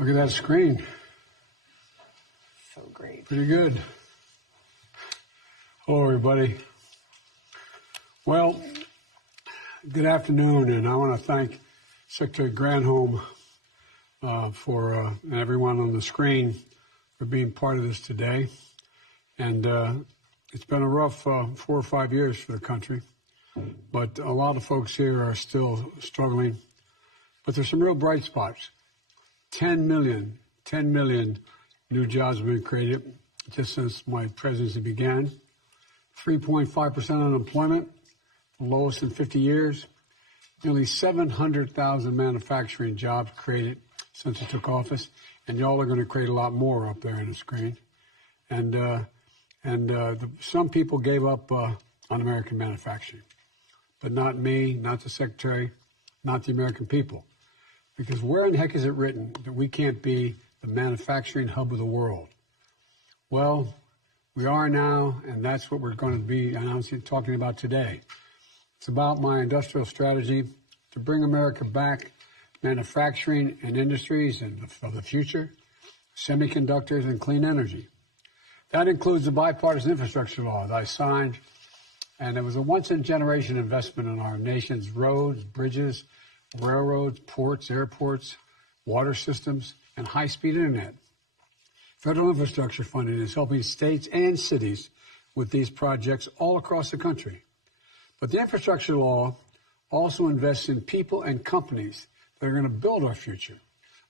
Look at that screen. So great. Pretty good. Hello, everybody. Well, good afternoon, and I want to thank Secretary Granholm and everyone on the screen for being part of this today. And it's been a rough 4 or 5 years for the country, but a lot of folks here are still struggling. But there's some real bright spots. 10 million new jobs have been created just since my presidency began. 3.5% unemployment, the lowest in 50 years. Nearly 700,000 manufacturing jobs created since he took office, and y'all are going to create a lot more up there on the screen. And some people gave up on American manufacturing, but not me, not the Secretary, not the American people. Because where in the heck is it written that we can't be the manufacturing hub of the world? Well, we are now, and that's what we're going to be talking about today. It's about my industrial strategy to bring America back, manufacturing and industries of the future, semiconductors and clean energy. That includes the bipartisan infrastructure law that I signed, and it was a once-in-a-generation investment in our nation's roads, bridges, railroads, ports, airports, water systems, and high-speed internet. Federal infrastructure funding is helping states and cities with these projects all across the country. But the infrastructure law also invests in people and companies that are going to build our future,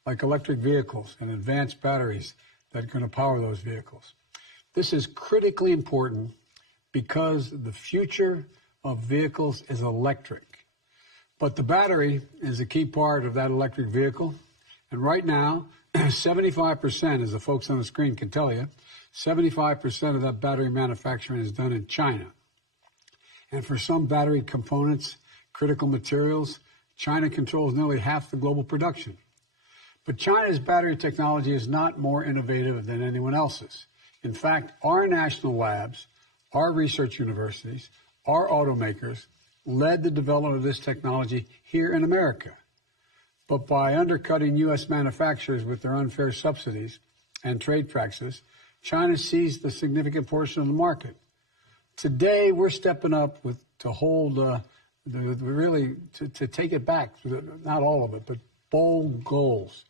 like electric vehicles and advanced batteries that are going to power those vehicles. This is critically important because the future of vehicles is electric. But the battery is a key part of that electric vehicle. And right now, 75%, as the folks on the screen can tell you, 75% of that battery manufacturing is done in China. And for some battery components, critical materials, China controls nearly half the global production. But China's battery technology is not more innovative than anyone else's. In fact, our national labs, our research universities, our automakers led the development of this technology here in America. But by undercutting U.S. manufacturers with their unfair subsidies and trade practices, China seized a significant portion of the market. Today, we're stepping up to hold, to take it back, not all of it, but bold goals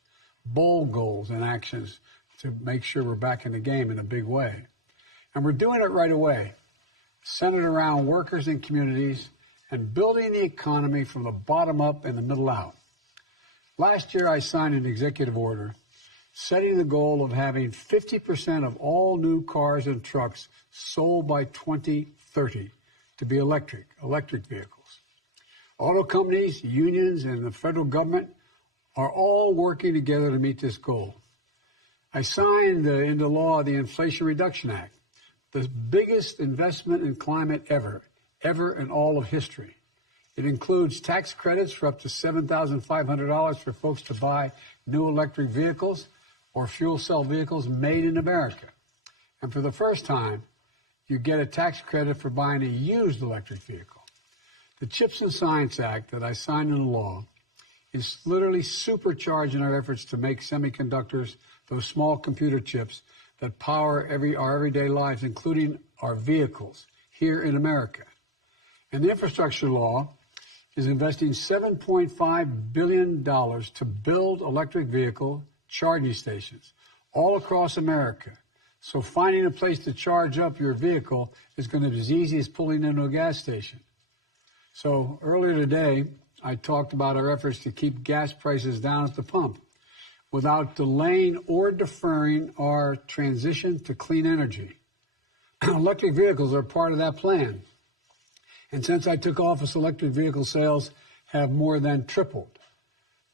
and actions to make sure we're back in the game in a big way. And we're doing it right away, centered around workers and communities and building the economy from the bottom up and the middle out. Last year, I signed an executive order setting the goal of having 50% of all new cars and trucks sold by 2030 to be electric vehicles. Auto companies, unions, and the federal government are all working together to meet this goal. I signed into law the Inflation Reduction Act, the biggest investment in climate ever in all of history. It includes tax credits for up to $7,500 for folks to buy new electric vehicles or fuel cell vehicles made in America. And for the first time, you get a tax credit for buying a used electric vehicle. The Chips and Science Act that I signed into law is literally supercharging our efforts to make semiconductors, those small computer chips that power our everyday lives, including our vehicles here in America. And the infrastructure law is investing $7.5 billion to build electric vehicle charging stations all across America. So finding a place to charge up your vehicle is going to be as easy as pulling into a gas station. So earlier today, I talked about our efforts to keep gas prices down at the pump without delaying or deferring our transition to clean energy. Electric vehicles are part of that plan. And since I took office, electric vehicle sales have more than tripled.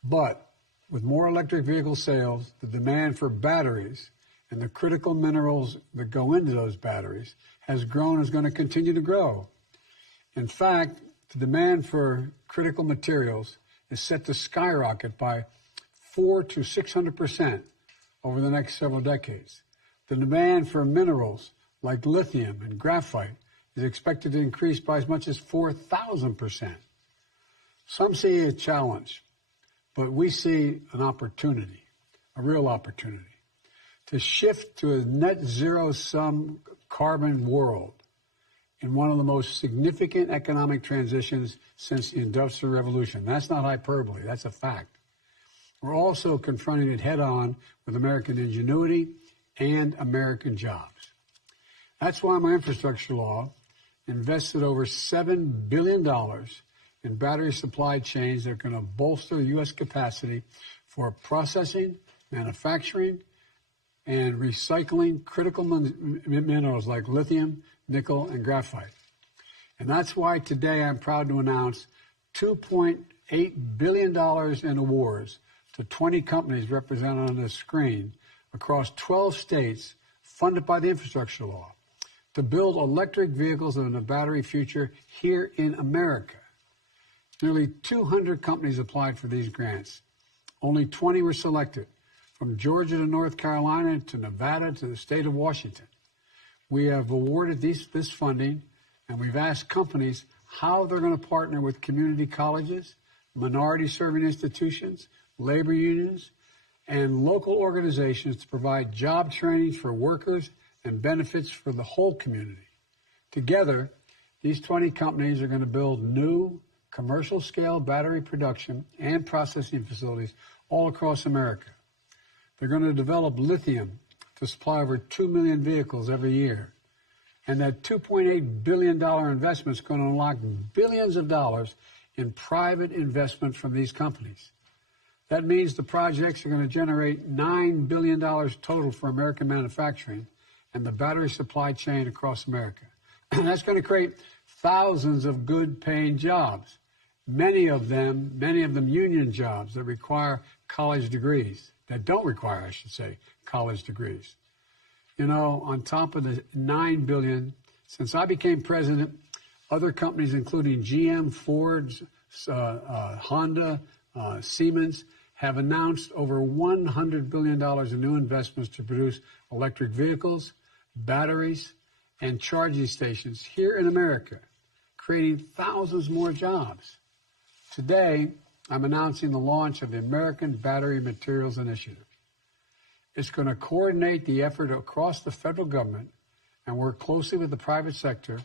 But with more electric vehicle sales, the demand for batteries and the critical minerals that go into those batteries has grown, is going to continue to grow. In fact, the demand for critical materials is set to skyrocket by 400% to 600% over the next several decades. The demand for minerals like lithium and graphite is expected to increase by as much as 4,000%. Some see a challenge, but we see an opportunity. a real opportunity, to shift to a net zero sum carbon world in one of the most significant economic transitions since the Industrial Revolution. That's not hyperbole, that's a fact. We're also confronting it head on with American ingenuity and American jobs. That's why my infrastructure law invested over $7 billion in battery supply chains that are going to bolster U.S. capacity for processing, manufacturing, and recycling critical minerals like lithium, nickel, and graphite. And that's why today I'm proud to announce $2.8 billion in awards to 20 companies represented on this screen across 12 states funded by the infrastructure law to build electric vehicles and a battery future here in America. Nearly 200 companies applied for these grants. Only 20 were selected, from Georgia to North Carolina to Nevada to the state of Washington. We have awarded this funding, and we've asked companies how they're going to partner with community colleges, minority-serving institutions, labor unions, and local organizations to provide job training for workers and benefits for the whole community. Together, these 20 companies are going to build new commercial-scale battery production and processing facilities all across America. They're going to develop lithium to supply over 2 million vehicles every year. And that $2.8 billion investment is going to unlock billions of dollars in private investment from these companies. That means the projects are going to generate $9 billion total for American manufacturing and the battery supply chain across America. And that's going to create thousands of good-paying jobs, many of them union jobs that require college degrees, that don't require, I should say, college degrees. You know, on top of the $9 billion, since I became president, other companies, including GM, Ford, Honda, Siemens, have announced over $100 billion in new investments to produce electric vehicles, batteries, and charging stations here in America, creating thousands more jobs. Today, I'm announcing the launch of the American Battery Materials Initiative. It's going to coordinate the effort across the federal government and work closely with the private sector,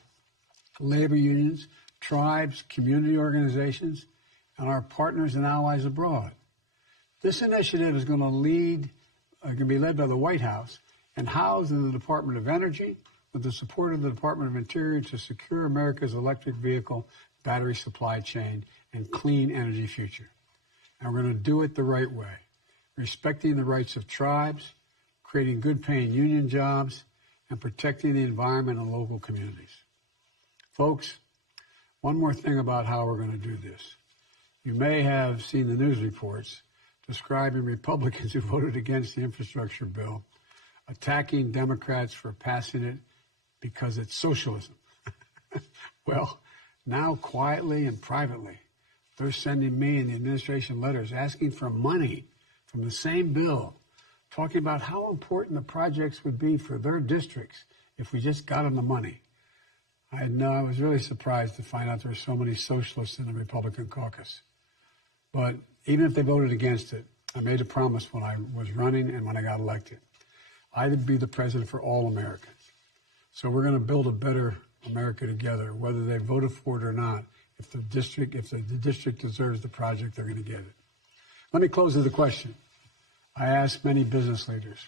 labor unions, tribes, community organizations, and our partners and allies abroad. This initiative is going to be led by the White House and housed in the Department of Energy with the support of the Department of Interior to secure America's electric vehicle, battery supply chain, and clean energy future. And we're going to do it the right way, respecting the rights of tribes, creating good-paying union jobs, and protecting the environment and local communities. Folks, one more thing about how we're going to do this. You may have seen the news reports describing Republicans who voted against the infrastructure bill, attacking Democrats for passing it because it's socialism. Well, now quietly and privately, they're sending me and the administration letters asking for money from the same bill, talking about how important the projects would be for their districts if we just got them the money. I was really surprised to find out there were so many socialists in the Republican caucus. But even if they voted against it, I made a promise when I was running and when I got elected. I would be the president for all Americans. So we're going to build a better America together, whether they voted for it or not. If the district deserves the project, they're going to get it. Let me close with a question. I asked many business leaders,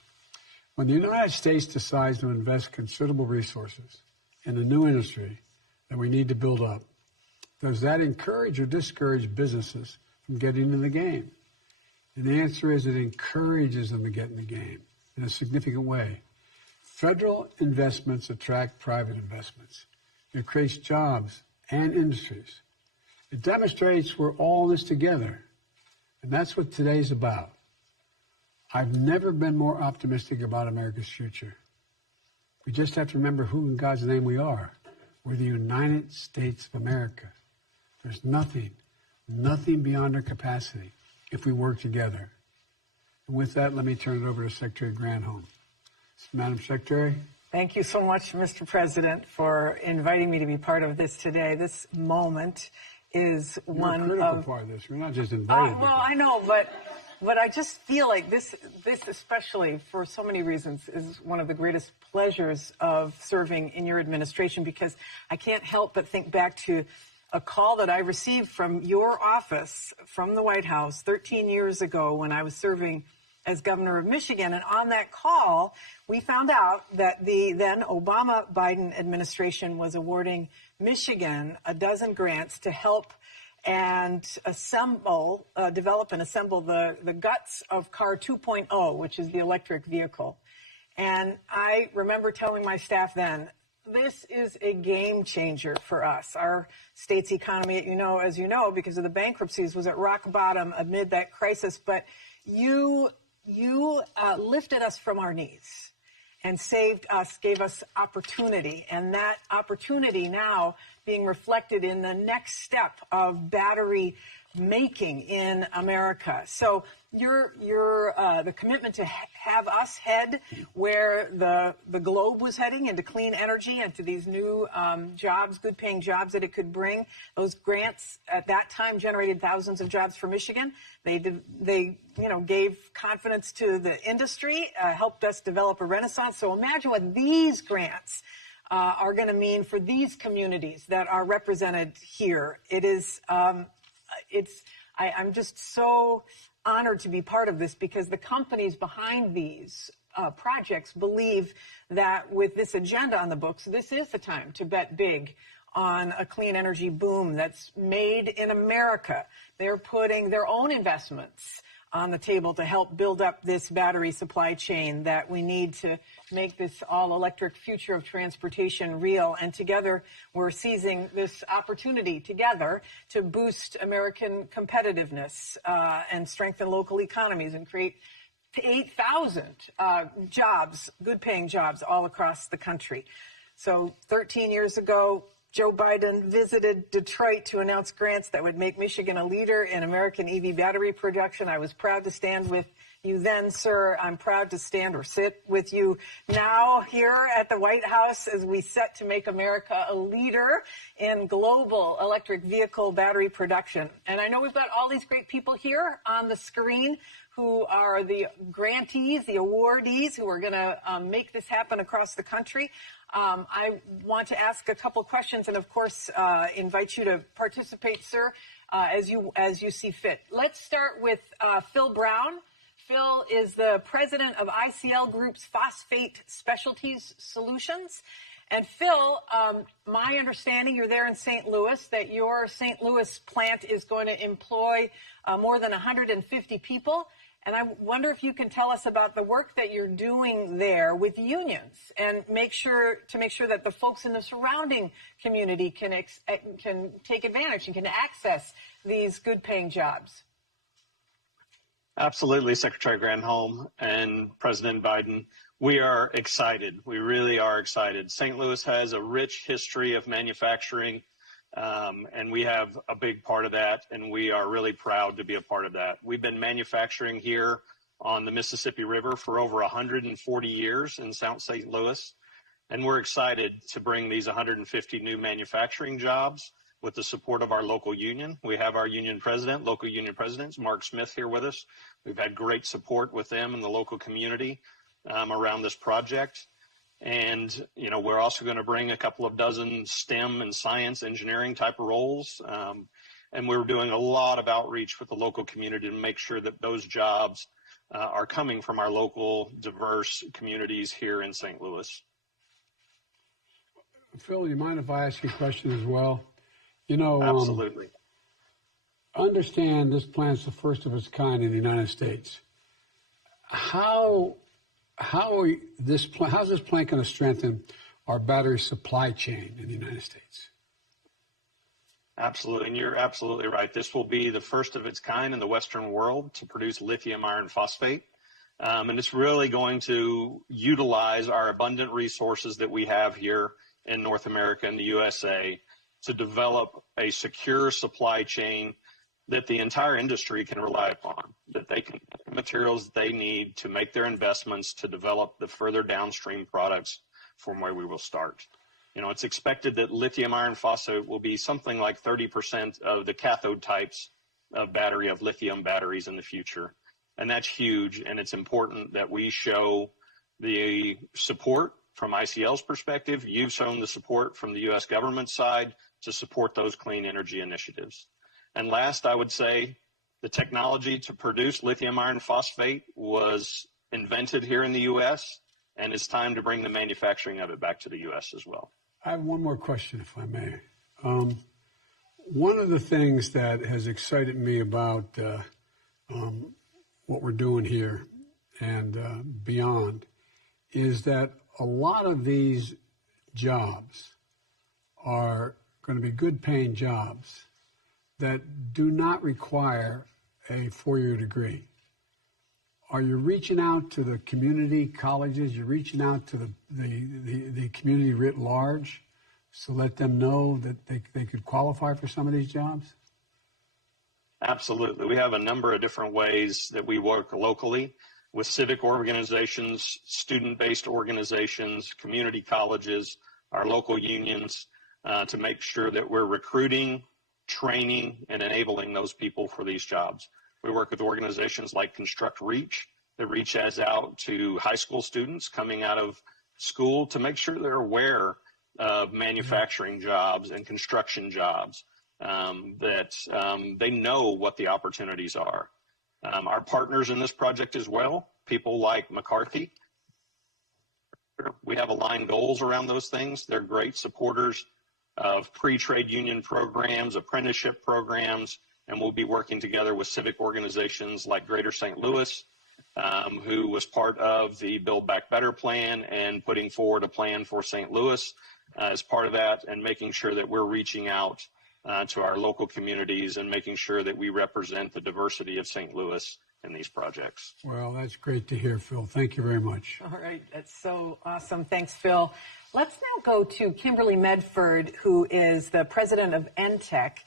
when the United States decides to invest considerable resources in a new industry that we need to build up, does that encourage or discourage businesses from getting in the game? And the answer is it encourages them to get in the game in a significant way. Federal investments attract private investments. It creates jobs and industries. It demonstrates we're all in this together. And that's what today's about. I've never been more optimistic about America's future. We just have to remember who in God's name we are. We're the United States of America. There's nothing beyond our capacity if we work together. And with that, let me turn it over to Secretary Granholm. Madam Secretary. Thank you so much, Mr. President, for inviting me to be part of this today. This moment is one You're a critical of... part of this. We're not just invited. Well, I know, but But I just feel like this especially for so many reasons is one of the greatest pleasures of serving in your administration, because I can't help but think back to a call that I received from your office, from the White House 13 years ago when I was serving as governor of Michigan. And on that call, we found out that the then Obama-Biden administration was awarding Michigan a dozen grants to help and develop and assemble the guts of Car 2.0, which is the electric vehicle. And I remember telling my staff then, this is a game changer for us. Our state's economy, as you know, because of the bankruptcies, was at rock bottom amid that crisis. But you lifted us from our knees and saved us, gave us opportunity. And that opportunity now being reflected in the next step of battery making in America. So the commitment to have us head where the globe was heading, into clean energy and to these new jobs, good paying jobs that it could bring. Those grants at that time generated thousands of jobs for Michigan. They gave confidence to the industry, helped us develop a renaissance. So imagine what these grants are going to mean for these communities that are represented here. It is, I'm just so honored to be part of this, because the companies behind these projects believe that with this agenda on the books, this is the time to bet big on a clean energy boom that's made in America. They're putting their own investments on the table to help build up this battery supply chain that we need to make this all-electric future of transportation real. And together, we're seizing this opportunity together to boost American competitiveness and strengthen local economies and create 8,000 jobs, good-paying jobs all across the country. So 13 years ago, Joe Biden visited Detroit to announce grants that would make Michigan a leader in American EV battery production. I was proud to stand with you then, sir. I'm proud to stand or sit with you now here at the White House as we set to make America a leader in global electric vehicle battery production. And I know we've got all these great people here on the screen who are the grantees, the awardees, who are going to make this happen across the country. I want to ask a couple questions and, of course, invite you to participate, sir, as you see fit. Let's start with Phil Brown. Phil is the president of ICL Group's Phosphate Specialties Solutions. And Phil, my understanding, you're there in St. Louis, that your St. Louis plant is going to employ more than 150 people. And I wonder if you can tell us about the work that you're doing there with unions and make sure that the folks in the surrounding community can take advantage and can access these good-paying jobs. Absolutely, Secretary Granholm and President Biden. We are excited. We really are excited. St. Louis has a rich history of manufacturing, and we have a big part of that, and we are really proud to be a part of that. We've been manufacturing here on the Mississippi River for over 140 years in South St. Louis, and we're excited to bring these 150 new manufacturing jobs with the support of our local union. We have our local union presidents, Mark Smith, here with us. We've had great support with them and the local community around this project. And, we're also going to bring a couple of dozen STEM and science engineering type of roles. And we're doing a lot of outreach with the local community to make sure that those jobs are coming from our local diverse communities here in St. Louis. Phil, you mind if I ask you a question as well? Absolutely. Understand this plant's the first of its kind in the United States. How's this plant going to strengthen our battery supply chain in the United States? Absolutely, and you're absolutely right. This will be the first of its kind in the Western world to produce lithium iron phosphate. And it's really going to utilize our abundant resources that we have here in North America and the USA to develop a secure supply chain that the entire industry can rely upon, that they can get the materials they need to make their investments to develop the further downstream products from where we will start. It's expected that lithium iron phosphate will be something like 30% of the cathode types of lithium batteries in the future. And that's huge, and it's important that we show the support from ICL's perspective. You've shown the support from the U.S. government side to support those clean energy initiatives. And last, I would say the technology to produce lithium iron phosphate was invented here in the U.S., and it's time to bring the manufacturing of it back to the U.S. as well. I have one more question, if I may. One of the things that has excited me about what we're doing here and beyond is that a lot of these jobs are going to be good paying jobs that do not require a four-year degree. Are you reaching out to the community colleges? You're reaching out to the community writ large to let them know that they could qualify for some of these jobs? Absolutely. We have a number of different ways that we work locally with civic organizations, student-based organizations, community colleges, our local unions, to make sure that we're recruiting, training, and enabling those people for these jobs. We work with organizations like Construct Reach that reaches out to high school students coming out of school to make sure they're aware of manufacturing jobs and construction jobs, that they know what the opportunities are. Our partners in this project as well, people like McCarthy, we have aligned goals around those things. They're great supporters of pre-trade union programs, apprenticeship programs, and we'll be working together with civic organizations like Greater St. Louis, who was part of the Build Back Better plan and putting forward a plan for St. Louis as part of that, and making sure that we're reaching out to our local communities and making sure that we represent the diversity of St. Louis in these projects. Well, that's great to hear, Phil. Thank you very much. All right. That's so awesome. Thanks, Phil. Let's now go to Kimberly Medford, who is the president of NTEC.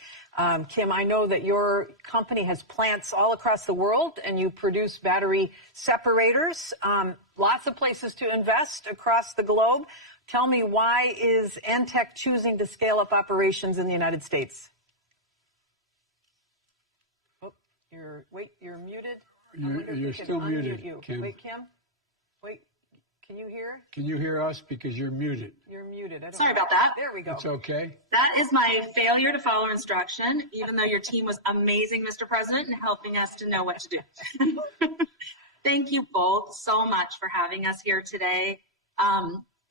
Kim, I know that your company has plants all across the world, and you produce battery separators. Lots of places to invest across the globe. Tell me, why is NTEC choosing to scale up operations in the United States? Oh, you're muted. You're still muted, Kim. Wait, Kim. Wait, can you hear? Can you hear us? Because you're muted. You're muted. Sorry about that. There we go. It's okay. That is my failure to follow instruction, even though your team was amazing, Mr. President, in helping us to know what to do. Thank you both so much for having us here today.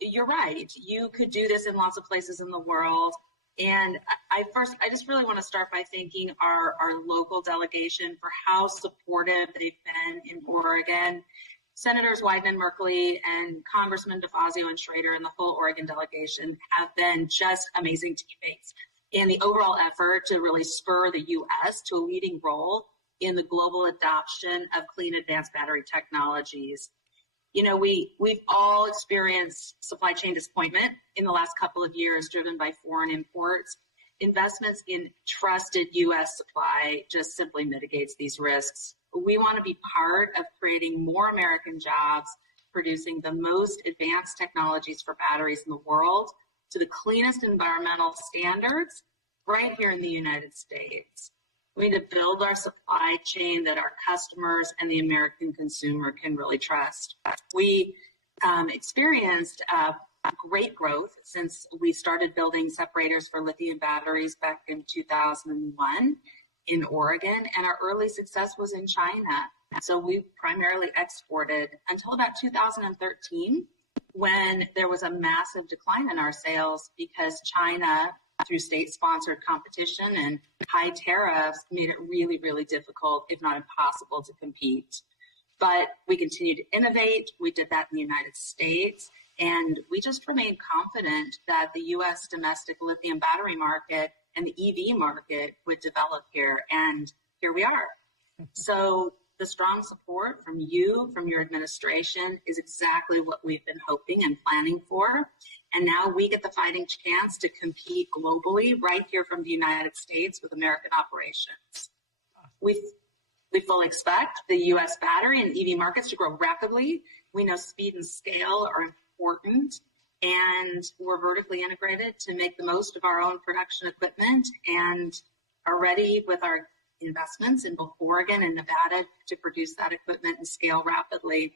You're right. You could do this in lots of places in the world. And I just really want to start by thanking our local delegation for how supportive they've been in Oregon. Senators Wyden and Merkley and Congressman DeFazio and Schrader and the whole Oregon delegation have been just amazing teammates in the overall effort to really spur the U.S. to a leading role in the global adoption of clean advanced battery technologies. You know, we've all experienced supply chain disappointment in the last couple of years driven by foreign imports. Investments in trusted U.S. supply just simply mitigates these risks. We want to be part of creating more American jobs, producing the most advanced technologies for batteries in the world to the cleanest environmental standards right here in the United States. We need to build our supply chain that our customers and the American consumer can really trust. We experienced great growth since we started building separators for lithium batteries back in 2001 in Oregon, and our early success was in China. So we primarily exported until about 2013, when there was a massive decline in our sales because China, through state-sponsored competition and high tariffs, made it really, really difficult, if not impossible, to compete. But we continued to innovate. We did that in the United States, and we just remained confident that the U.S. domestic lithium battery market and the EV market would develop here, and here we are. So the strong support from you, from your administration, is exactly what we've been hoping and planning for. And now we get the fighting chance to compete globally right here from the United States with American operations. We fully expect the U.S. battery and EV markets to grow rapidly. We know speed and scale are important, and we're vertically integrated to make the most of our own production equipment and are ready with our investments in both Oregon and Nevada to produce that equipment and scale rapidly.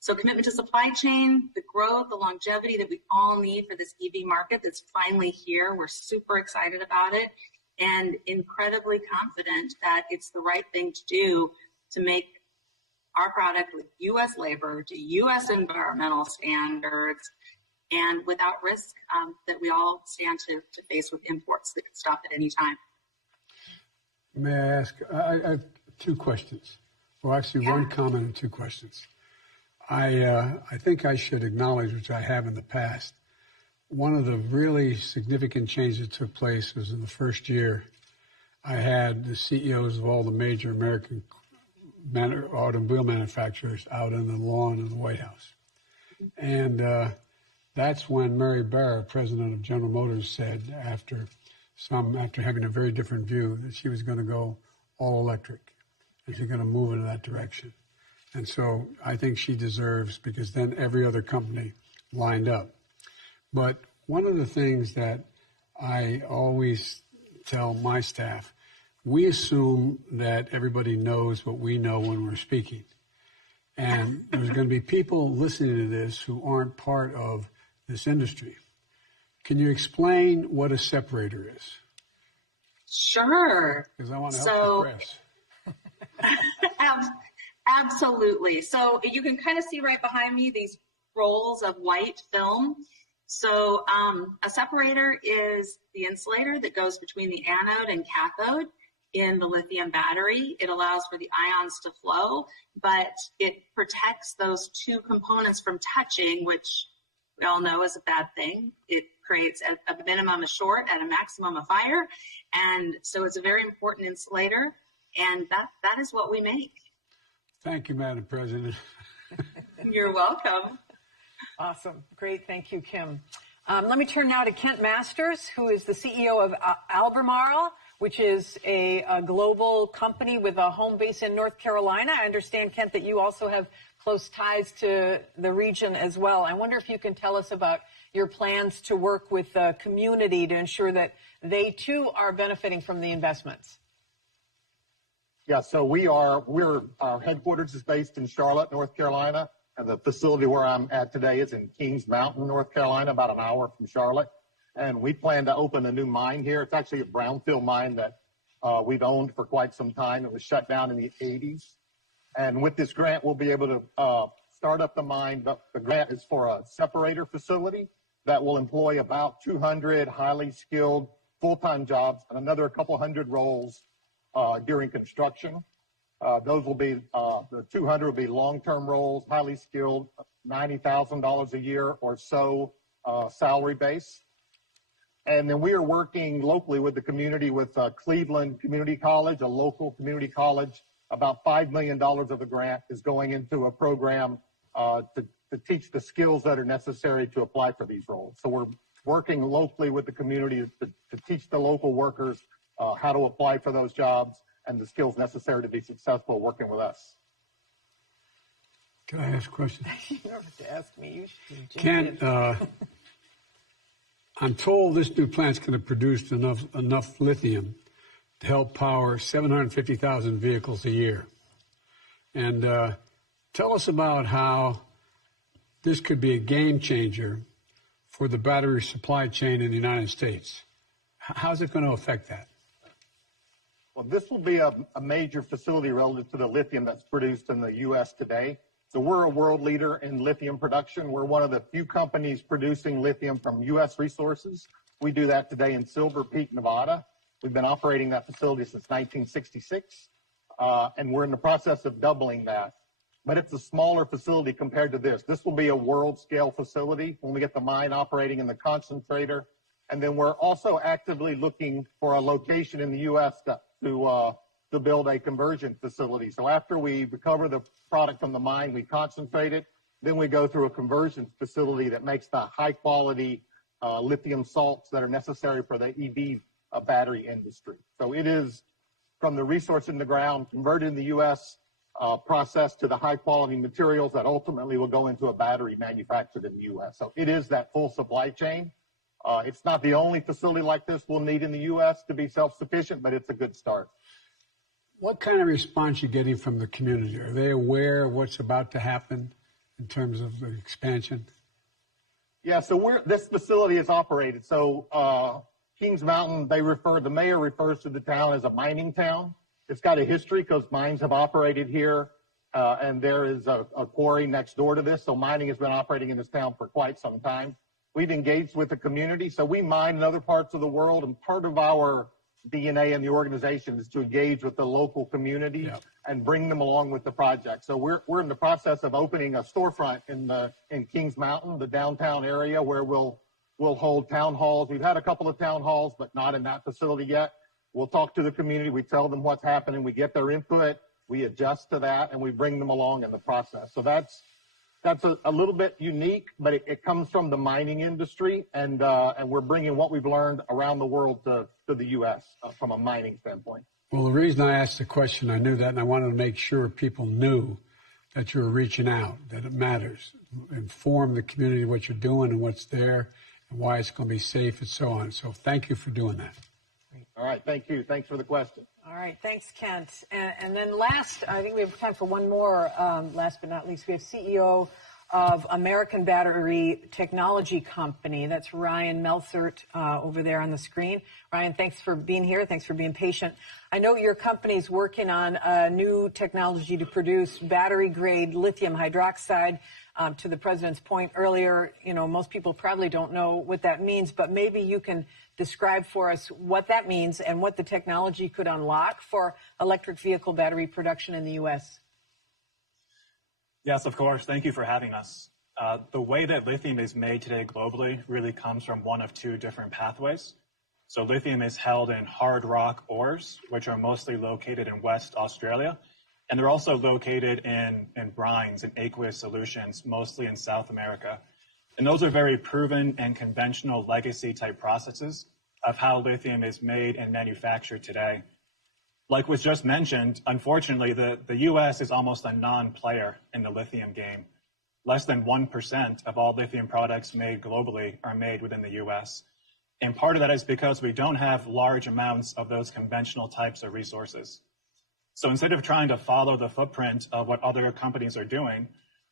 So commitment to supply chain, the growth, the longevity that we all need for this EV market that's finally here. We're super excited about it and incredibly confident that it's the right thing to do to make our product with U.S. labor to U.S. environmental standards and without risk that we all stand to face with imports that could stop at any time. May I ask, I have two questions, or actually one comment and two questions. I think I should acknowledge, which I have in the past, one of the really significant changes that took place was in the first year. I had the CEOs of all the major American automobile manufacturers out on the lawn of the White House. And that's when Mary Barra, president of General Motors, said after having a very different view that she was going to go all electric and she's going to move in that direction. And so I think she deserves, because then every other company lined up. But one of the things that I always tell my staff, we assume that everybody knows what we know when we're speaking. And there's going to be people listening to this who aren't part of this industry. Can you explain what a separator is? Sure. Because I want to help the press. Absolutely. So you can kind of see right behind me these rolls of white film. So a separator is the insulator that goes between the anode and cathode in the lithium battery. It allows for the ions to flow, but it protects those two components from touching, which we all know is a bad thing. It creates a minimum of short and a maximum of fire. And so it's a very important insulator, and that is what we make. Thank you, Madam President. You're welcome. Awesome. Great. Thank you, Kim. Let me turn now to Kent Masters, who is the CEO of Albemarle, which is a global company with a home base in North Carolina. I understand, Kent, that you also have close ties to the region as well. I wonder if you can tell us about your plans to work with the community to ensure that they, too, are benefiting from the investments. Yeah, so our headquarters is based in Charlotte, North Carolina, and the facility where I'm at today is in Kings Mountain, North Carolina, about an hour from Charlotte. And we plan to open a new mine here. It's actually a brownfield mine that we've owned for quite some time. It was shut down in the 80s. And with this grant, we'll be able to start up the mine. But the grant is for a separator facility that will employ about 200 highly skilled full-time jobs and another couple hundred roles during construction. Those will be, the 200 will be long-term roles, highly skilled, $90,000 a year or so salary base. And then we are working locally with the community with Cleveland Community College, a local community college. About $5 million of the grant is going into a program to teach the skills that are necessary to apply for these roles. So we're working locally with the community to teach the local workers how to apply for those jobs and the skills necessary to be successful working with us. Can I ask a question? You don't have to ask me. Kent, I'm told this new plant's going to produce enough lithium to help power 750,000 vehicles a year. And tell us about how this could be a game changer for the battery supply chain in the United States. How's it going to affect that? Well, this will be a major facility relative to the lithium that's produced in the U.S. today. So we're a world leader in lithium production. We're one of the few companies producing lithium from U.S. resources. We do that today in Silver Peak, Nevada. We've been operating that facility since 1966, and we're in the process of doubling that. But it's a smaller facility compared to this. This will be a world-scale facility when we get the mine operating in the concentrator. And then we're also actively looking for a location in the U.S. to build a conversion facility. So after we recover the product from the mine, we concentrate it, then we go through a conversion facility that makes the high-quality lithium salts that are necessary for the EV battery industry. So it is from the resource in the ground, converted in the U.S., processed to the high-quality materials that ultimately will go into a battery manufactured in the U.S. So it is that full supply chain. It's not the only facility like this we'll need in the U.S. to be self-sufficient, but it's a good start. What kind of response are you getting from the community? Are they aware of what's about to happen in terms of the expansion? Yeah, so this facility is operated. So Kings Mountain, the mayor refers to the town as a mining town. It's got a history because mines have operated here, and there is a quarry next door to this. So mining has been operating in this town for quite some time. We've engaged with the community. So we mine in other parts of the world, and part of our DNA in the organization is to engage with the local community and bring them along with the project. So we're in the process of opening a storefront in Kings Mountain, the downtown area, where we'll hold town halls. We've had a couple of town halls, but not in that facility yet. We'll talk to the community. We tell them what's happening. We get their input. We adjust to that, and we bring them along in the process. So that's a little bit unique, but it comes from the mining industry, and we're bringing what we've learned around the world to the U.S. From a mining standpoint. Well, the reason I asked the question, I knew that, and I wanted to make sure people knew that you were reaching out, that it matters. Inform the community what you're doing and what's there and why it's going to be safe and so on. So thank you for doing that. All right, thank you. Thanks for the question. All right, thanks, Kent. And then last, I think we have time for one more, last but not least, we have CEO of American Battery Technology Company. That's Ryan Melthert over there on the screen. Ryan, thanks for being here. Thanks for being patient. I know your company's working on a new technology to produce battery-grade lithium hydroxide. To the president's point earlier, most people probably don't know what that means, but maybe you can describe for us what that means and what the technology could unlock for electric vehicle battery production in the U.S. Yes, of course. Thank you for having us. The way that lithium is made today globally really comes from one of two different pathways. So lithium is held in hard rock ores, which are mostly located in West Australia. And they're also located in brines and aqueous solutions, mostly in South America. And those are very proven and conventional legacy type processes of how lithium is made and manufactured today. Like was just mentioned, unfortunately, the U.S. is almost a non-player in the lithium game. Less than 1% of all lithium products made globally are made within the U.S. And part of that is because we don't have large amounts of those conventional types of resources. So instead of trying to follow the footprint of what other companies are doing,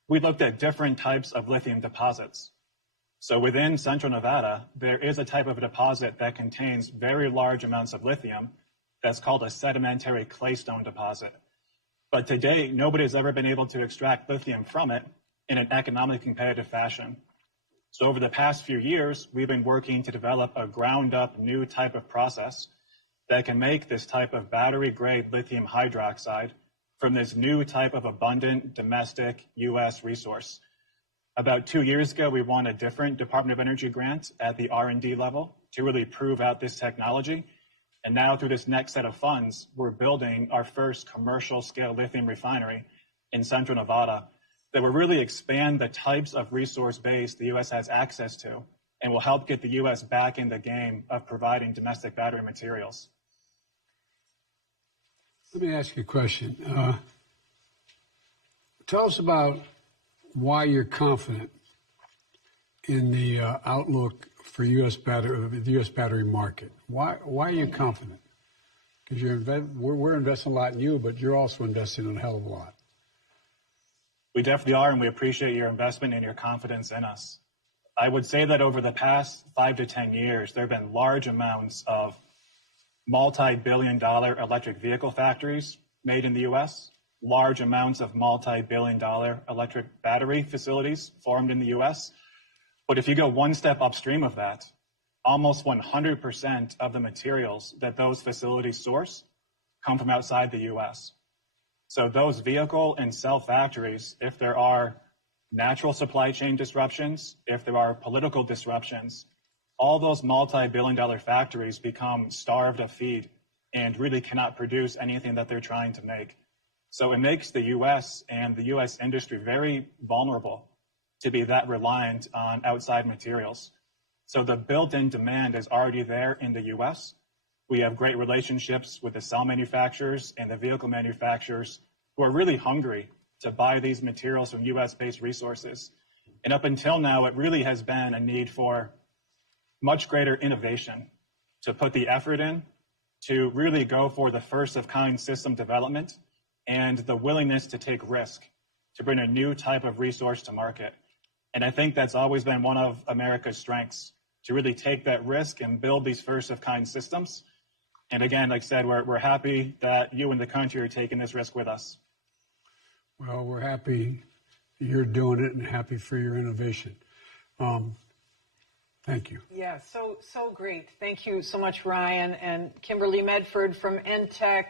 we looked at different types of lithium deposits. So within Central Nevada, there is a type of a deposit that contains very large amounts of lithium that's called a sedimentary claystone deposit. But to date, nobody has ever been able to extract lithium from it in an economically competitive fashion. So over the past few years, we've been working to develop a ground-up new type of process that can make this type of battery-grade lithium hydroxide from this new type of abundant domestic U.S. resource. About 2 years ago, we won a different Department of Energy grant at the R&D level to really prove out this technology. And now through this next set of funds, we're building our first commercial scale lithium refinery in Central Nevada that will really expand the types of resource base the U.S. has access to and will help get the U.S. back in the game of providing domestic battery materials. Let me ask you a question. Tell us about why you're confident in the outlook for the U.S. battery market. Why are you confident? Because we're investing a lot in you, but you're also investing in a hell of a lot. We definitely are, and we appreciate your investment and your confidence in us. I would say that over the past 5 to 10 years, there have been large amounts of multi-billion-dollar electric vehicle factories made in the U.S., large amounts of multi-billion-dollar electric battery facilities formed in the U.S. But if you go one step upstream of that, almost 100% of the materials that those facilities source come from outside the U.S. So those vehicle and cell factories, if there are natural supply chain disruptions, if there are political disruptions, all those multi-billion-dollar factories become starved of feed and really cannot produce anything that they're trying to make. So it makes the U.S. and the U.S. industry very vulnerable to be that reliant on outside materials. So the built-in demand is already there in the U.S. We have great relationships with the cell manufacturers and the vehicle manufacturers who are really hungry to buy these materials from U.S.-based resources. And up until now, it really has been a need for much greater innovation to put the effort in to really go for the first-of-kind system development and the willingness to take risk to bring a new type of resource to market. And I think that's always been one of America's strengths, to really take that risk and build these first-of-kind systems. And again, like I said, we're happy that you and the country are taking this risk with us. Well, we're happy you're doing it and happy for your innovation. Thank you. Yeah, so great. Thank you so much, Ryan, and Kimberly Medford from NTech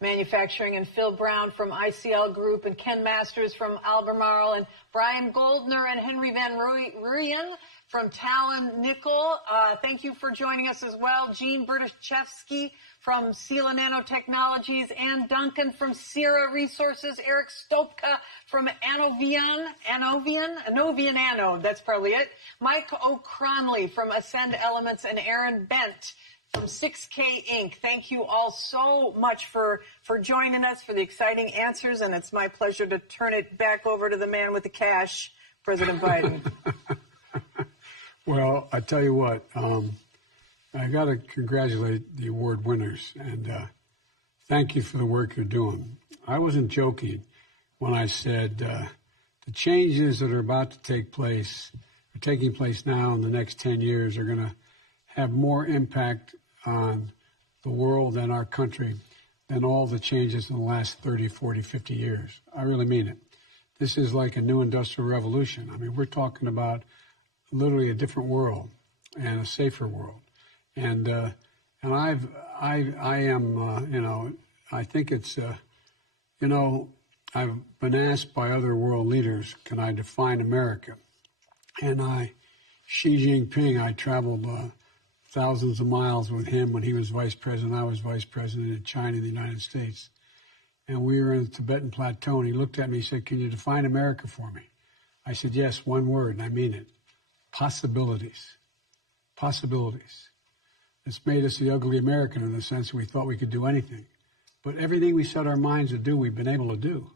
Manufacturing, and Phil Brown from ICL Group, and Ken Masters from Albemarle, and Brian Goldner and Henry Van Ruyen from Talon Nickel. Thank you for joining us as well. Gene Bertachevsky from Sila Nanotechnologies, Ann Duncan from Sierra Resources, Eric Stopka from Anovian Anode, that's probably it. Mike O'Cronley from Ascend Elements, and Aaron Bent from 6K Inc. Thank you all so much for joining us, for the exciting answers, and it's my pleasure to turn it back over to the man with the cash, President Biden. Well, I tell you what, I got to congratulate the award winners, and thank you for the work you're doing. I wasn't joking when I said the changes that are about to take place, are taking place now in the next 10 years, are going to have more impact on the world and our country than all the changes in the last 30, 40, 50 years. I really mean it. This is like a new industrial revolution. I mean, we're talking about literally a different world and a safer world. And I think it's, I've been asked by other world leaders, can I define America? And Xi Jinping, I traveled thousands of miles with him when he was vice president. I was vice president in China, the United States. And we were in the Tibetan Plateau, and he looked at me and said, can you define America for me? I said, yes, one word, and I mean it. Possibilities. Possibilities. It's made us the ugly American in the sense that we thought we could do anything. But everything we set our minds to do, we've been able to do.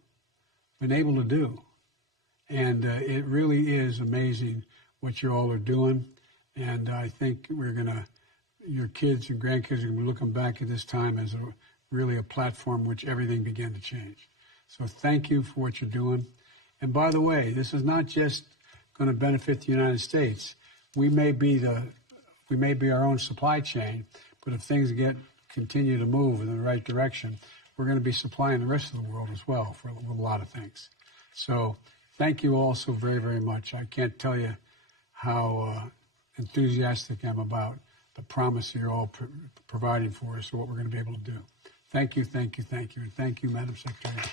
And it really is amazing what you all are doing. And I think your kids and grandkids are going to be looking back at this time as really a platform which everything began to change. So thank you for what you're doing. And by the way, this is not just going to benefit the United States. We may be our own supply chain, but if things continue to move in the right direction, we're going to be supplying the rest of the world as well for a lot of things. So thank you all so very, very much. I can't tell you how enthusiastic I am about the promise you're all providing for us, or what we're going to be able to do. Thank you, thank you, thank you, and thank you, Madam Secretary.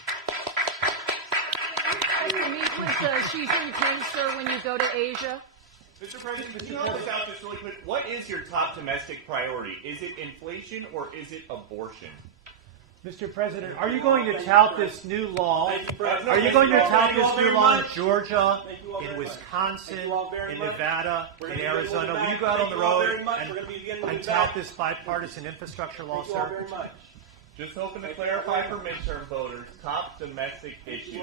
Can you meet with Xi Jinping, sir, when you go to Asia? Mr. President, could you help us out just really quick? What is your top domestic priority? Is it inflation or is it abortion? Mr. President, are you going to tout this new law? Are you going to tout this new law in Georgia, in Wisconsin, in Nevada, in Arizona? Will you go out on the road and tout this bipartisan infrastructure law, sir? Just hoping to clarify for midterm voters, top domestic issue,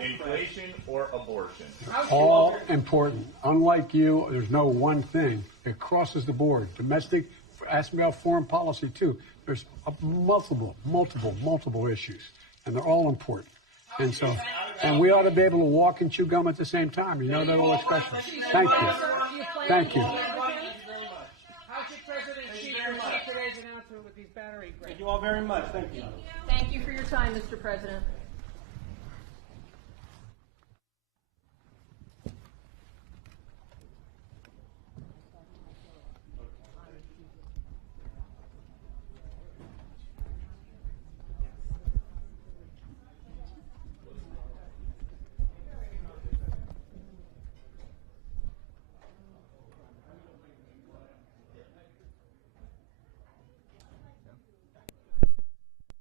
inflation or abortion? All important. Unlike you, there's no one thing. It crosses the board. Domestic, ask me about foreign policy too. There's multiple issues, and they're all important. And we ought to be able to walk and chew gum at the same time. You know that old expression. Thank you. Thank you. How's your President Xi for today's announcement with these battery breaks? Thank you all very much. Thank you. Thank you for your time, Mr. President.